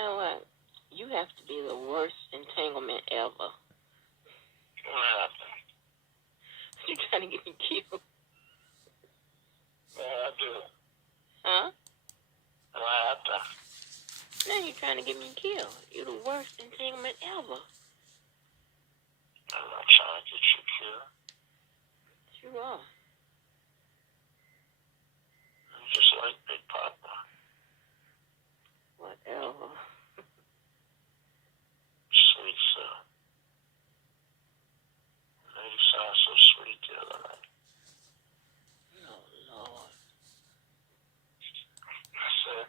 know what? You have to be the worst entanglement ever. You're trying to get me killed. Yeah, I do. Huh? I have to. Now you're trying to get me killed. You're the worst entanglement ever. I'm not trying to get you killed. You are. I'm just like Big Papa. Whatever. Sweet son. You sound so sweet the other night. Oh, Lord. I said,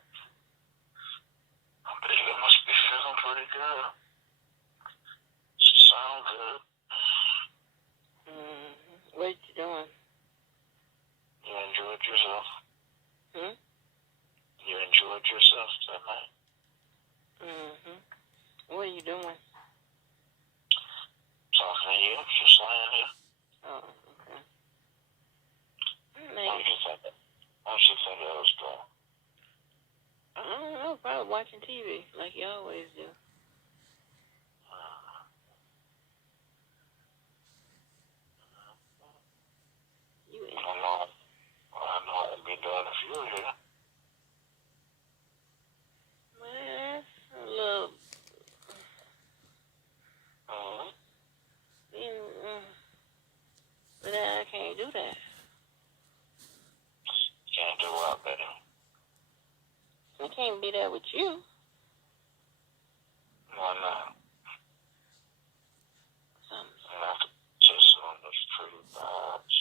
I bet you must be feeling pretty good. She sound good. What you doing? You enjoyed yourself? You enjoyed yourself that night? What are you doing? Talking to you, just laying here. Oh, okay. What did you think I was doing? I don't know, probably watching TV like you always do. I know I'd be done if you were here. Man, a little. But I can't do that. Can't do what, baby? I can't be there with you. Why not? Something. I have to just on those pretty vibes.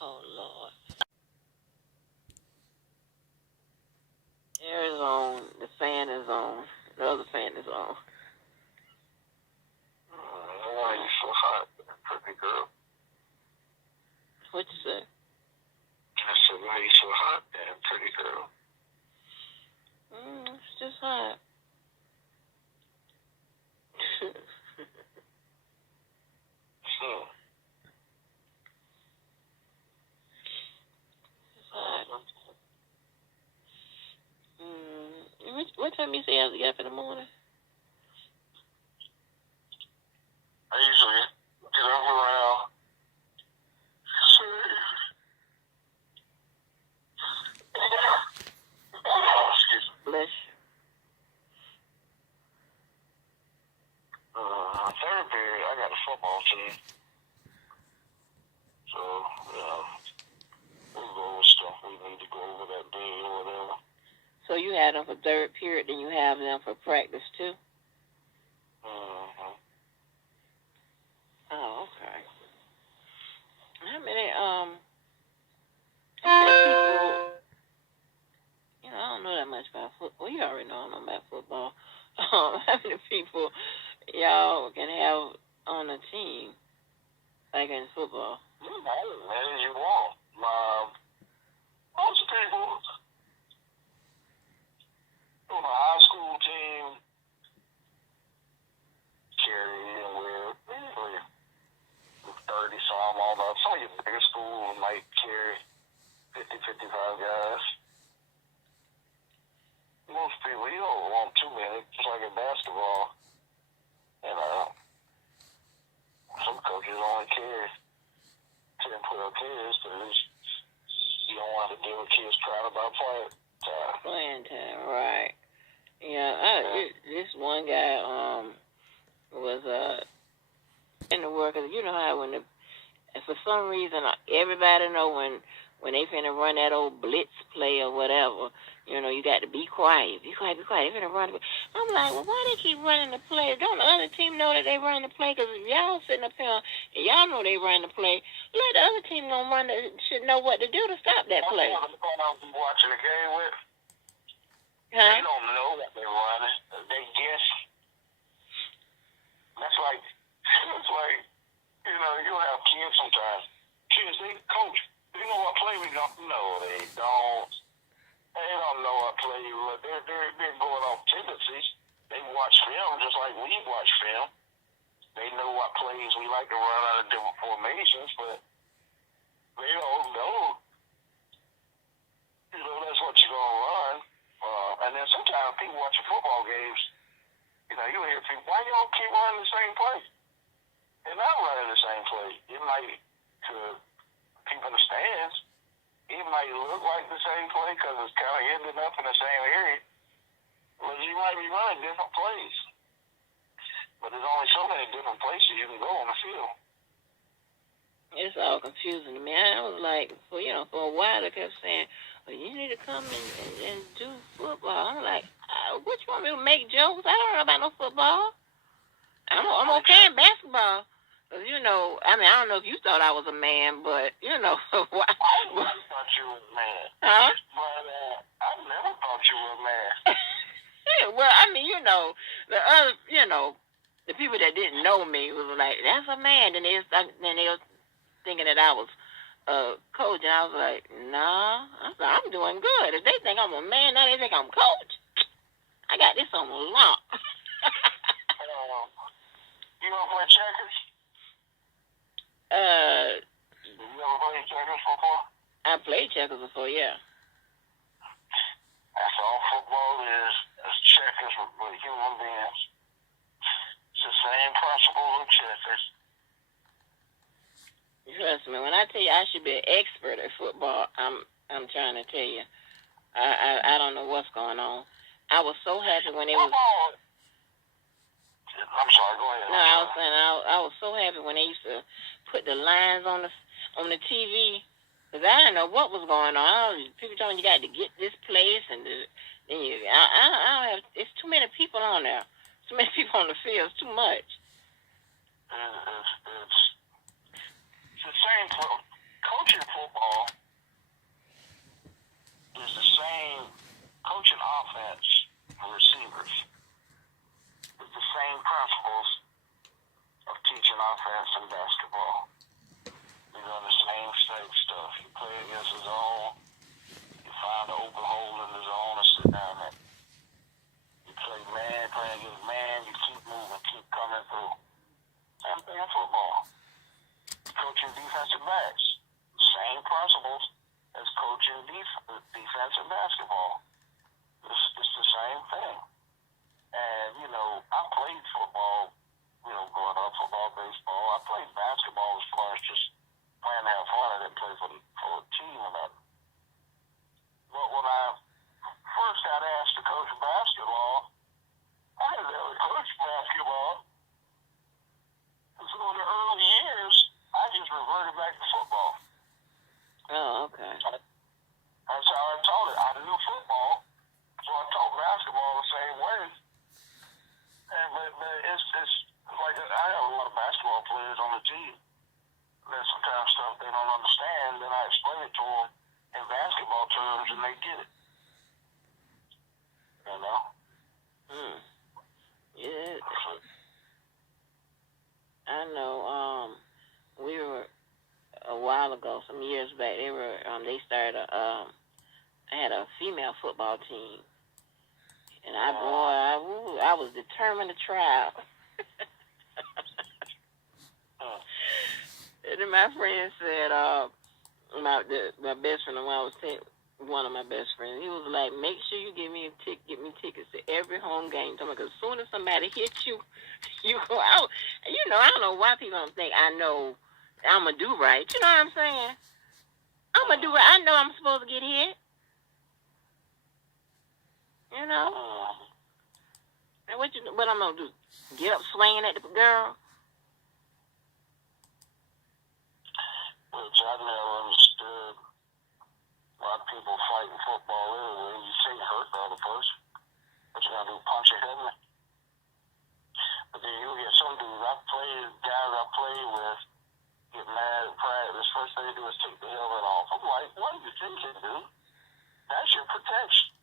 Oh, Lord. Air is on. The fan is on. The other fan is on. Why are you so hot, pretty girl? What you say? I said, why are you so hot, pretty girl? It's just hot. It's hot. What time you say you have to get up in the morning? I usually get up around 6. Excuse me. Bless you. Third period, I got a football team. So, we'll go over stuff we need to go over that day or whatever. So you had them for third period, then you have them for practice too? Oh, okay. How many people, I don't know that much about football. Well, you already know I know about football. How many people y'all can have on a team, like in football? As many as you want. Most people on a high school team carry anywhere 30 some all that. Some of your bigger schools might carry 50, 55 guys. Most people, you don't want too many, just like in basketball. Some coaches only carry 10, 12 kids, because you don't want to deal with kids crying about playing time. Playing time, right. Yeah, this one guy was in the work, cause you know how and for some reason everybody know when they finna run that old blitz play or whatever, you got to be quiet. Be quiet. They finna run the play. I'm like, well, why they keep running the play? Don't the other team know that they run the play? Because if y'all sitting up here and y'all know they run the play, let the other team should know what to do to stop that play. That's what I'm watching the game with. Huh? They don't know what they're running. They guess. That's like, you'll have kids sometimes. Kids, they coach. You know what play we don't know? They don't. They don't know what play you run. They're going off tendencies. They watch film just like we watch film. They know what plays we like to run out of different formations, but they don't know. That's what you're going to run. And then sometimes people watching football games, you hear people, why y'all keep running the same play? They're not running the same play. It might, to people in the stands, it might look like the same play because it's kind of ending up in the same area. But you might be running different plays. But there's only so many different places you can go on the field. It's all confusing to me. I was like, for a while they kept saying, well, you need to come and do football. I'm like, what you want me to make jokes? I don't know about no football. I'm okay in basketball. Cause I don't know if you thought I was a man, but why? I never thought you were a man. Huh? But I never thought you were a man. Well, the other, the people that didn't know me was like, that's a man. Then they were thinking that I was a coach, and I was like, nah, I'm doing good. If they think I'm a man, now they think I'm coach. I got this on lock. You ever play checkers? You ever played checkers before? I played checkers before, yeah. That's all football is checkers with human beings. It's the same principle of checkers. Trust me, when I tell you I should be an expert at football, I'm trying to tell you. I don't know what's going on. I was so happy when it was. I'm sorry, go ahead. No, I was saying I was so happy when they used to put the lines on the TV, because I didn't know what was going on. People told me you got to get this place, and then I don't have. It's too many people on there. Too many people on the field. It's too much. It's the same. Coaching football is the same. Coaching offense for receivers. It's the same principles of teaching offense in basketball. You're doing the same stuff. You play against the zone, you find the open hole in the zone and sit down there. You play against man, you keep moving, keep coming through. Same thing in football. Coaching defensive backs, same principles as coaching defensive basketball. It's the same thing. And, I played football, growing up, football, baseball. I played basketball as far as just playing to have fun. I didn't play for a team or nothing. But when I first got asked to coach basketball, I had never coached basketball. And so in the early years, I just reverted back to football. Oh, okay. That's how I taught it. I knew football, so I taught basketball the same way. But it's like I have a lot of basketball players on the team. There's sometimes stuff they don't understand, then I explain it to them in basketball terms, and they get it. Yeah. I know. We were a while ago, some years back. They started I had a female football team. And I was determined to try. And then my friend said, my best friend, one of my best friends, he was like, make sure you get me tickets to every home game. Because as soon as somebody hits you, you go out. I don't know why people don't think I know I'm going to do right. You know what I'm saying? I'm going to do right. I know I'm supposed to get hit. And what I'm gonna do? Get up swinging at the girl? Which I never understood why people fight in football anyway. You say hurt the other person. What you gonna do? Punch your head? But then you get some dudes guys I play with get mad at practice. First thing they do is take the helmet off. I'm like, what do you think you do? That's your protection.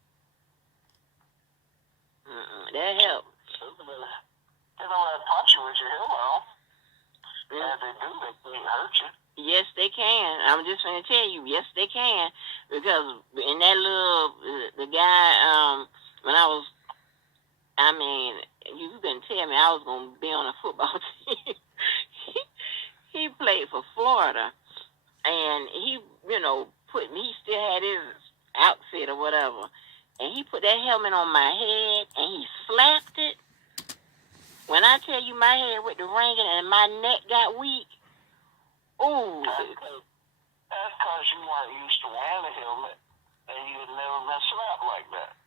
That helps. They don't punch you with your helmet on. And if they do, they can't hurt you. Yes, they can. I'm just going to tell you, yes, they can. Because in that the guy, when you couldn't tell me I was going to be on a football team. He played for Florida. And he still had his outfit or whatever. and he put that helmet on my head, and he slapped it. When I tell you my head with the ringing and my neck got weak, ooh. That's because you weren't used to wearing a helmet, and you had never been slapped like that.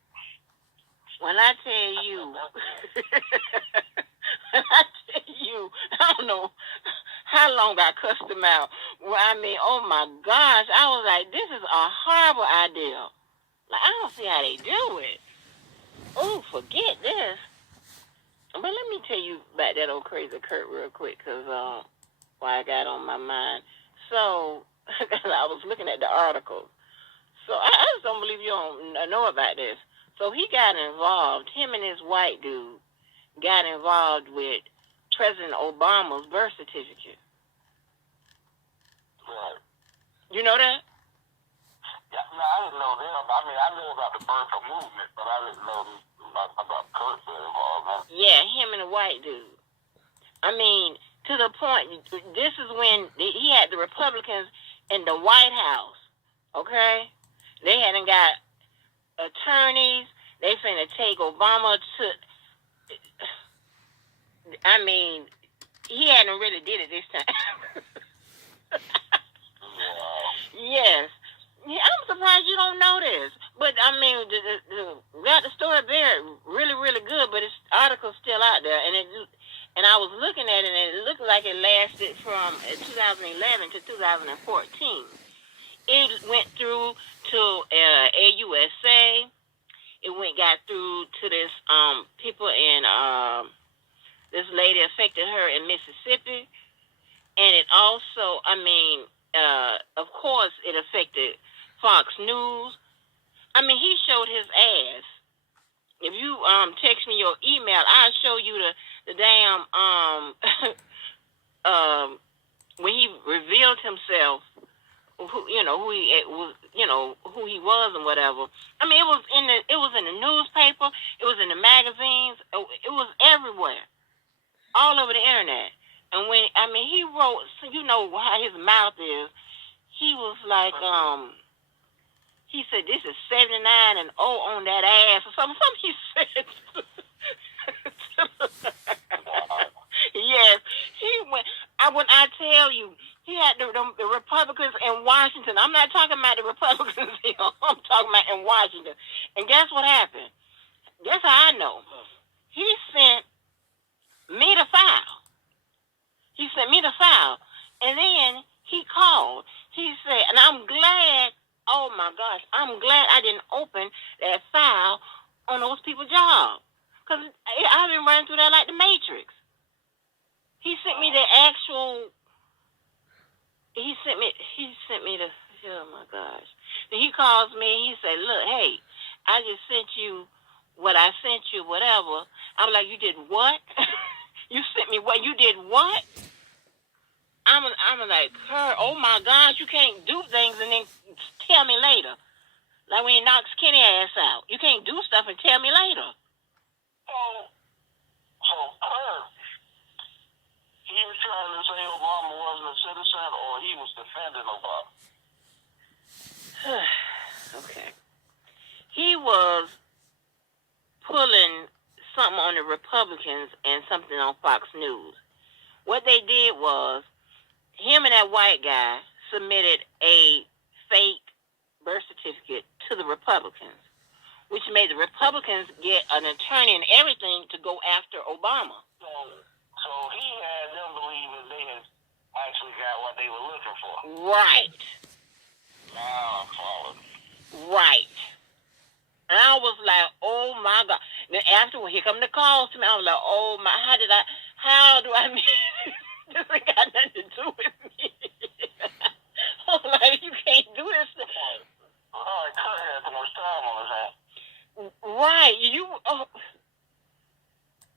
When I tell you, I don't know how long I cussed him out. Well, I mean, oh my gosh, I was like, this is a horrible idea. Like, I don't see how they do it. Oh, forget this. But let me tell you about that old crazy Kurt real quick, because why I got on my mind. So, I was looking at the article. So, I just don't believe you don't know about this. So, he got involved, him and his white dude got involved with President Obama's birth certificate. Right. You know that? Yeah, no, I didn't know them. I mean, I knew about the birth movement, but I didn't know about Kurt being involved. Yeah, him and the white dude. I mean, to the point, this is when he had the Republicans in the White House, okay? They hadn't got attorneys. They finna take Obama to... I mean, he hadn't really did it this time. Yes. Yeah, I'm surprised you don't know this. But, I mean, got the story there really, really good, but its article's still out there. And I was looking at it, and it looked like it lasted from 2011 to 2014. It went through to AUSA. It got through to this people in... this lady affected her in Mississippi. And it also, I mean, of course, it affected Fox News. I mean, he showed his ass. If you text me your email, I'll show you the damn when he revealed himself, who he was and whatever. I mean, it was in the newspaper, it was in the magazines, it was everywhere, all over the internet. And he wrote, so you know how his mouth is. He was like, he said, this is 79 and on that ass or something. Something he said. Yes, he went. When I tell you, he had the Republicans in Washington. I'm not talking about the Republicans here. I'm talking about in Washington. And guess what happened? Guess how I know? He sent me the file. He sent me the file. And then he called. He said, and I'm glad, oh my gosh, I'm glad I didn't open that file on those people's job. Because I've been running through that like the Matrix. He sent me the actual, he sent me the, oh my gosh. Then he calls me and he said, look, hey, I just sent you what I sent you, whatever. I'm like, you did what? You sent me what? You did what? I'm like, her, oh my gosh, you can't do things and then tell me later. Like when he knocks Kenny ass out. You can't do stuff and tell me later. So he was trying to say Obama wasn't a citizen, or he was defending Obama? Okay. He was pulling something on the Republicans and something on Fox News. What they did was, him and that white guy submitted a fake birth certificate to the Republicans, which made the Republicans get an attorney and everything to go after Obama. So he had them believing they had actually got what they were looking for. Right. Now I'm following. Right. And I was like, oh my God. Then after, here come the calls to me, I was like, oh my, how do I mean, this ain't got nothing to do with me. I'm like, you can't do this. Kurt had too much time on his hands. Right.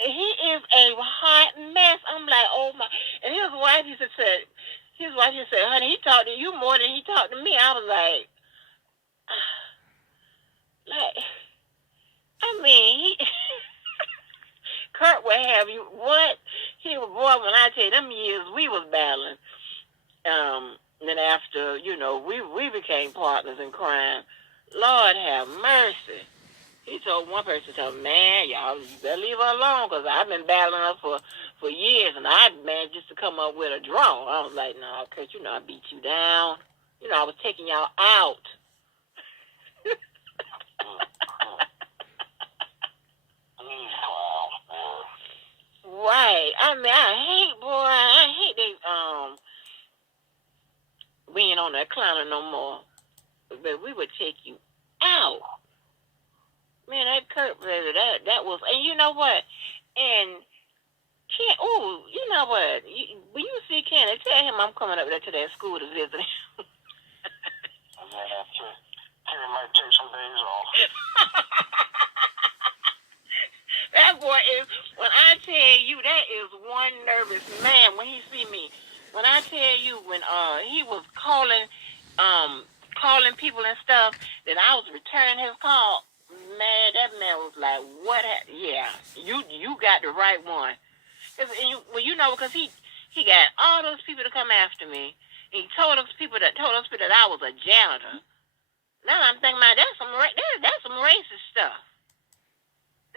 He is a hot mess. I'm like, oh my. And his wife used to say, honey, he talked to you more than he talked to me. I was like, I mean, Kurt would have you, what? He was, boy, when I tell you, them years we was battling. Then after, we became partners in crime. Lord have mercy. He told one person, man, y'all, you better leave her alone because I've been battling her for years, and I managed just to come up with a draw. I was like, nah, Kurt, I beat you down. I was taking y'all out. Right. I hate they we ain't on that clowner no more. But we would take you out. Man, that Kurt baby, that was, and you know what? And Ken, you know what? When you see Ken, tell him I'm coming up there to that school to visit him. Kenny might take some days off. That boy is, when I tell you, that is one nervous man when he see me. When I tell you, when he was calling people and stuff, that I was returning his call, man, that man was like, what? Yeah, you got the right one. Because he got all those people to come after me. He told those people that I was a janitor. Now I'm thinking about that's some racist stuff.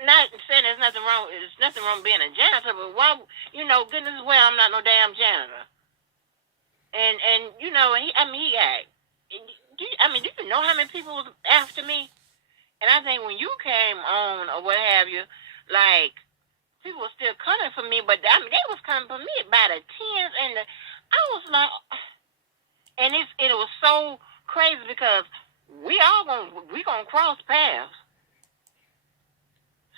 Not saying there's nothing wrong. There's nothing wrong being a janitor, but why? Goodness well, I'm not no damn janitor. And he got. Do you know how many people was after me? And I think when you came on or what have you, like people were still coming for me, but they was coming for me by the tens, and I was like, and it was so crazy because we gonna cross paths.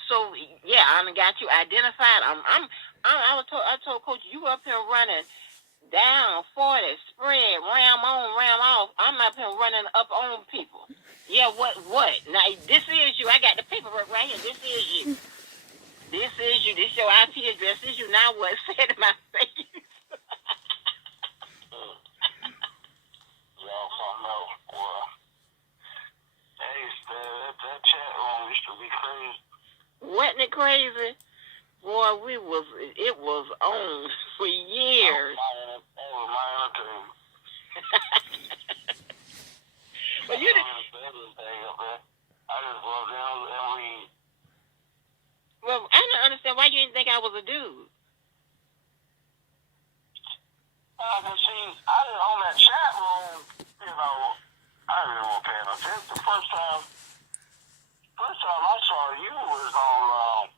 So yeah, I got you identified. I told Coach, you up here running down 40, spread, ram on, ram off. I'm up here running up on people. Yeah, what? Now this is you. I got the paperwork right here. This is you. This is you. This your IP address. This is you. Now what? Said in my face. Y'all don't know. Well, hey, that chat room used to be crazy. Wasn't it crazy? Boy, it was on for years. But you didn't. I just love them and read. Well, I don't understand why you didn't think I was a dude. I didn't on that chat room, I didn't want to pay no attention. The first time I saw you was on,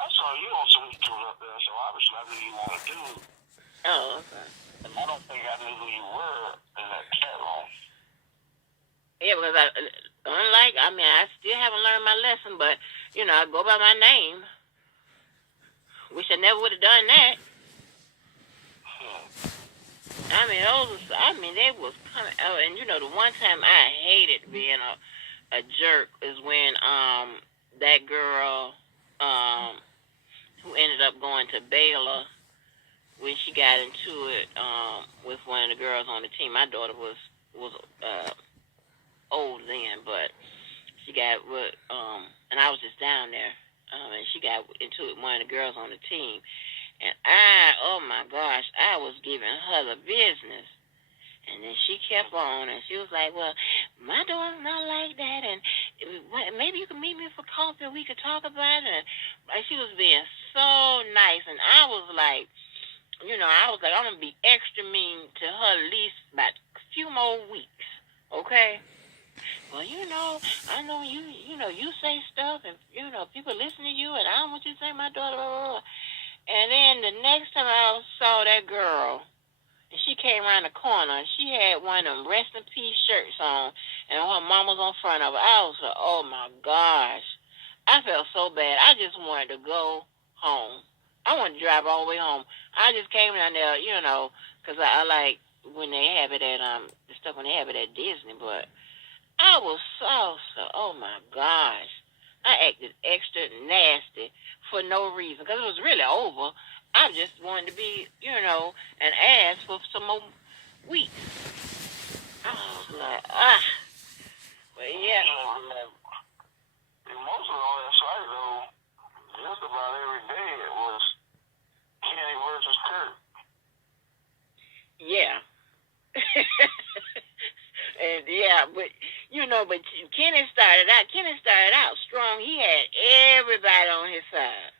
I saw you on some YouTube up there, so obviously I knew you were a dude. Oh, okay. And I don't think I knew who you were in that chat room. Yeah, because I still haven't learned my lesson, but, I go by my name. Wish I never would have done that. They was coming out, and the one time I hated being a jerk is when that girl who ended up going to Baylor, when she got into it with one of the girls on the team. My daughter was old then, but she got with and I was just down there, and she got into it with one of the girls on the team. And oh my gosh, I was giving her the business. And then she kept on, and she was like, well, my daughter's not like that, and maybe you can meet me for coffee, and we could talk about it. And she was being so nice, and I was like, I'm going to be extra mean to her at least about a few more weeks, okay? Well, I know you say stuff, and, people listen to you, and I don't want you to say my daughter, blah, blah, blah. And then the next time I saw that girl, and she came around the corner, and she had one of them rest in peace shirts on, and her mom was on front of her. I was like, oh my gosh. I felt so bad. I just wanted to go home. I wanted to drive all the way home. I just came down there, because I like when they have it at, the stuff when they have it at Disney, but I was so, oh my gosh. I acted extra nasty for no reason, because it was really over. I just wanted to be, an ass for some more weeks. I was like, but yeah. Mostly on that site, though, just about every day it was Kenny versus Kurt. Yeah. And yeah, but But Kenny started out strong. He had everybody on his side.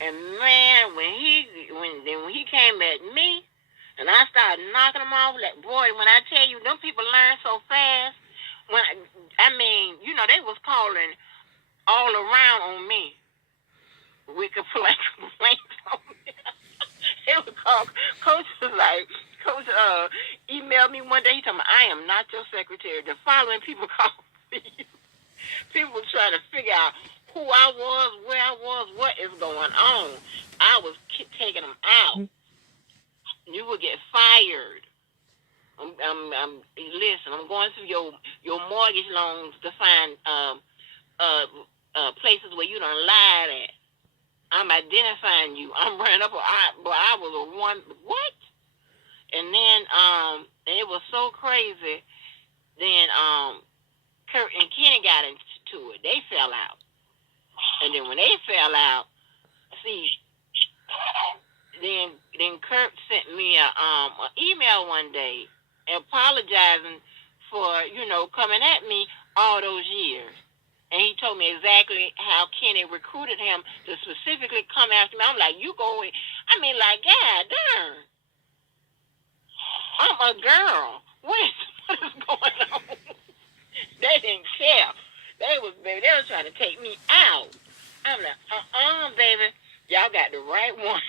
And man, when he came at me, and I started knocking them off, like, boy, when I tell you, them people learn so fast. They was calling all around on me. We could play complaints on me. They would call. Coach was like, Coach emailed me one day. He told me, I am not your secretary. The following people call me. People were trying to figure out who I was, where I was, what is going on. I was taking them out. You would get fired. Listen, I'm going through your mortgage loans to find places where you done lied at. I'm identifying you. I'm running up. I was a one. What? And then and it was so crazy. Then Kurt and Kenny got into it. They fell out. And then when they fell out, then Kurt sent me a email one day apologizing for coming at me all those years. And he told me exactly how Kenny recruited him to specifically come after me. I'm like, you go in. God darn. I'm a girl. What is going on? They didn't care. They was trying to take me out. I'm like, baby, y'all got the right one.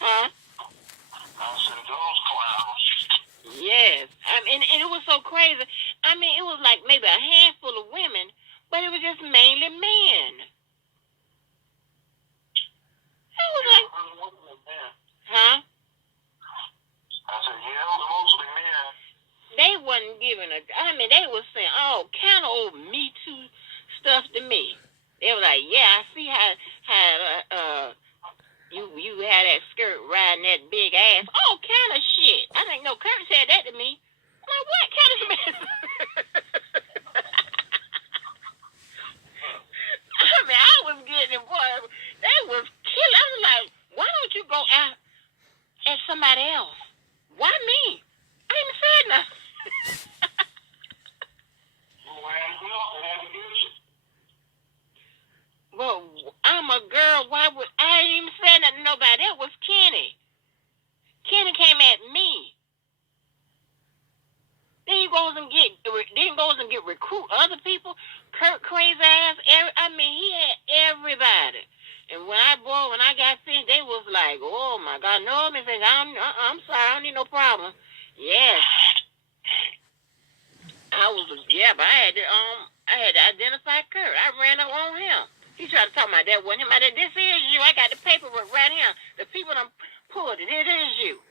Huh? I said, those clowns. Yes. And it was so crazy. It was like maybe a handful of women, but it was just mainly men. It was like, huh? I said, yeah, it was mostly men. They wasn't giving they was saying all kind of old Me Too stuff to me. They were like, yeah, I see how you had that skirt riding that big ass. All kind of shit. I didn't know Kurt said that to me. I'm like, what kind of mess? I was getting it, boy. They was killing. I was like, why don't you go out at somebody else? Why me? I ain't said nothing. Well, I'm a girl. Why would I ain't even say nothing to nobody? That was Kenny. Kenny came at me. Then he goes and get recruit other people. Kurt crazy ass. He had everybody. And when I got finished, they was like, oh my God, no, Miss Angel, I'm sorry, I don't need no problem. Yes. But I had to identify Kurt. I ran up on him. He tried to talk about that wasn't him. I said, this is you. I got the paperwork right here. The people done pulled it. It is you.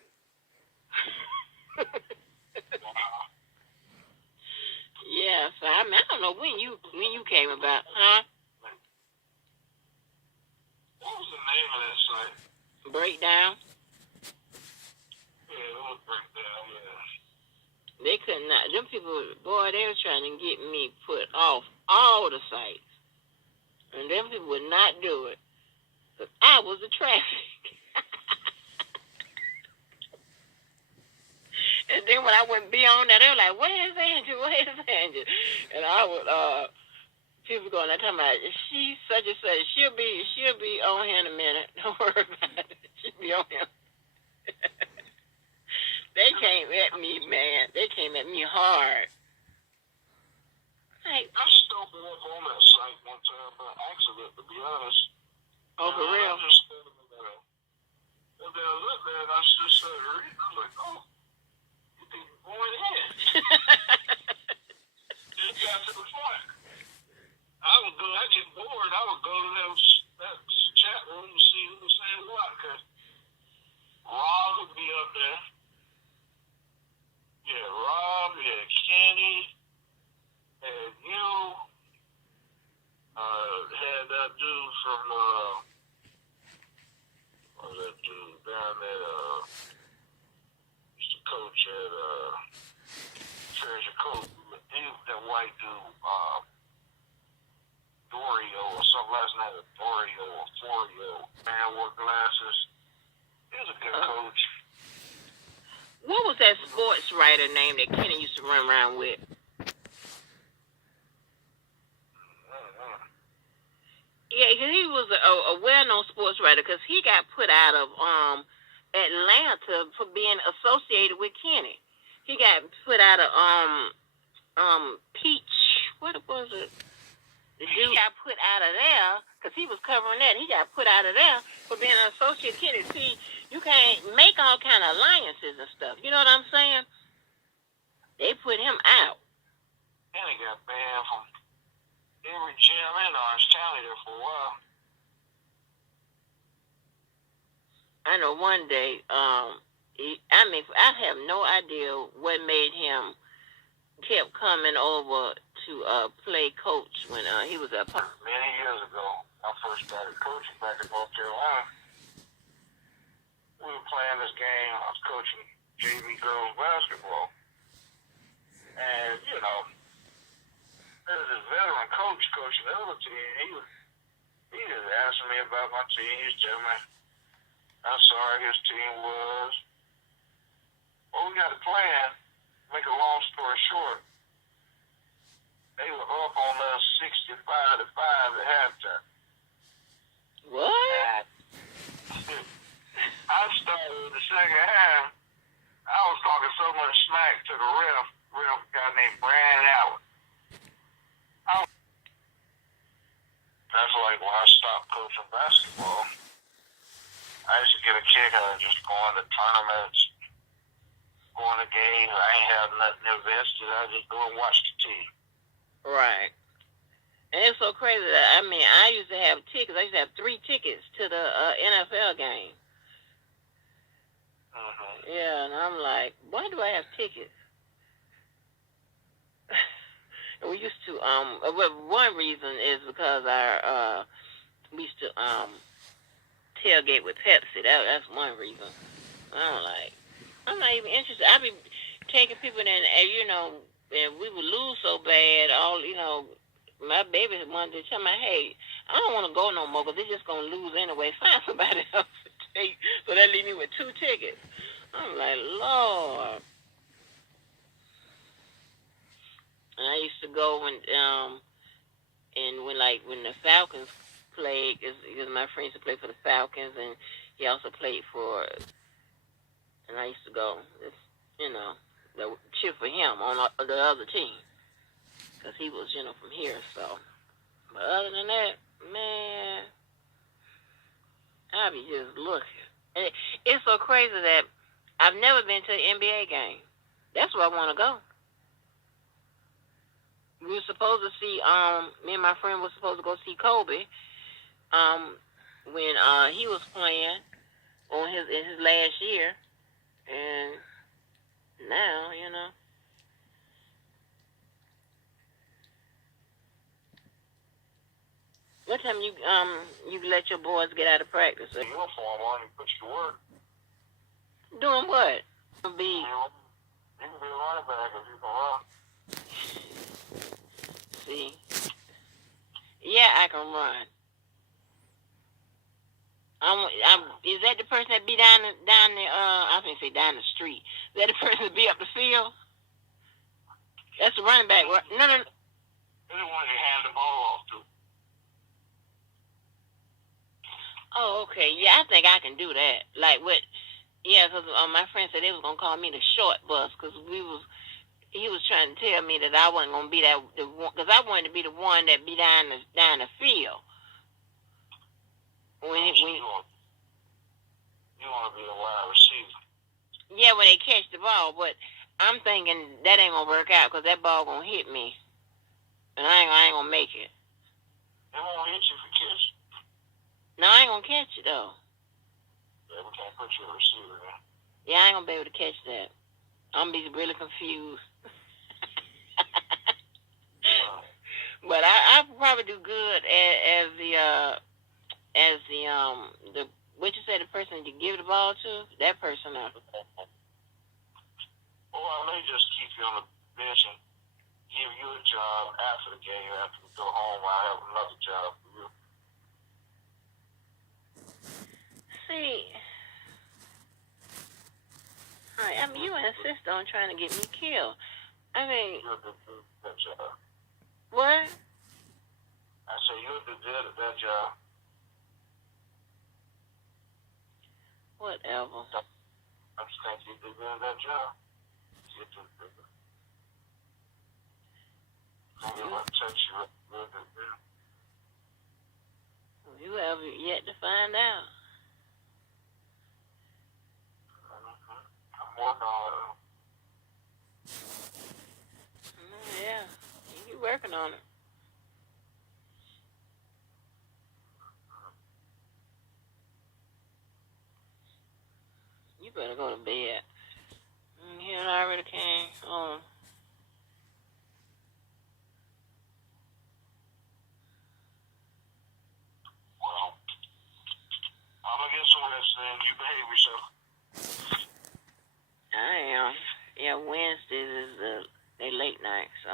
Yeah, so I don't know when you came about, huh? What was the name of that site? Breakdown. Yeah, it was Breakdown, yeah. They could not. Them people, boy, they were trying to get me put off all the sites. And them people would not do it. Because I was the traffic. And then when I wouldn't be on there, they were like, where's Andrew? Where's Andrew? And I would, people going, I'm talking about, she's such and such. She'll be on here in a minute. Don't worry about it. She'll be on here. They came at me, man. They came at me hard. Like, I stumbled up on that site one time by accident, to be honest. Oh, for real? I just standing there. And then I looked there and I just started reading. I was like, oh, you think you're going in. Just got to the point. I get bored. I would go to that chat room to see who was saying what. Because Rob would be up there. Yeah, Rob, yeah, Kenny. And you had that dude from what was that dude down there used to coach at Treasure Coast. He was that white dude, Dorio or something last night, Dorio or Florio, man wore glasses. He was a good coach. What writer named that Kenny used to run around with. Yeah, because he was a well-known sports writer because he got put out of Atlanta for being associated with Kenny. He got put out of Peach. What was it? The dude got put out of there because he was covering that. He got put out of there for being an associate Kenny. See, you can't make all kind of alliances and stuff. You know what I'm saying? They put him out. Kenny got banned from every gym in Orange County there for a while. I know one day, I have no idea what made him kept coming over to play coach when he was at many years ago. I first started coaching back in North Carolina. We were playing this game. I was coaching JV girls basketball. And, you know, there's this veteran coach coaching the other team. He just asked me about my team. He was telling me how sorry his team was. Well, we got a plan. Make a long story short, they were up on us 65-5 at halftime. What? I started the second half. I was talking so much smack to the ref guy named Brad Allen. That's like when I stopped coaching basketball. I used to get a kick out of just going to tournaments, going to games. I ain't have nothing invested. I just go and watch the team. Right. And it's so crazy that, I used to have tickets. I used to have 3 tickets to the NFL game. Yeah, and I'm like, why do I have tickets? And we used to, one reason is because we used to tailgate with Pepsi. That's one reason. I'm not even interested. I be taking people in, and and we would lose so bad. My baby wanted to tell me, hey, I don't want to go no more because they're just gonna lose anyway. Find somebody else to take. So they leave me with 2 tickets. I'm like, Lord. And I used to go when the Falcons played, because my friend used to play for the Falcons, and he also played for. And I used to go, cheer for him on the other team, because he was, from here. So, but other than that, man, I be just looking. And it's so crazy that I've never been to an NBA game. That's where I want to go. We were supposed to see, me and my friend were supposed to go see Kobe, when he was playing in his last year, and now, What time you let your boys get out of practice? Uniform on and put you to work. Doing what? You can be a running back if you can run. See? Yeah, I can run. Is that the person that be down the I was gonna say down the street? Is that the person that be up the field? That's the running back. No. They're the ones you hand the ball off to. Oh, okay. Yeah, I think I can do that. Because my friend said they was gonna call me the short bus because he was trying to tell me that I wasn't gonna be the one, because I wanted to be the one that be down the field. You want to be the wide receiver. Yeah, when they catch the ball, but I'm thinking that ain't gonna work out because that ball gonna hit me, and I ain't gonna make it. They won't hit you if you catch it. No, I ain't gonna catch it though. Yeah, we can't put you a receiver there. Yeah, I ain't gonna be able to catch that. I'm gonna be really confused. But I probably do good as the what you say, the person you give the ball to, that person. Well, they just keep you on the bench and give you a job after the game. After we go home, I have another job for you. See, Right, I mean, you insist on trying to get me killed. I mean, You're the good at that job. what? I say you're the good at that job. Whatever. I just think you did good at that job. You did good. Think about touch you up good at that. You have yet to find out. I'm working on it. Yeah, you working on it. You better go to bed. He already came home. Well, I'm gonna get some rest then. You behave yourself. I am. Yeah, Wednesdays is they late night, so.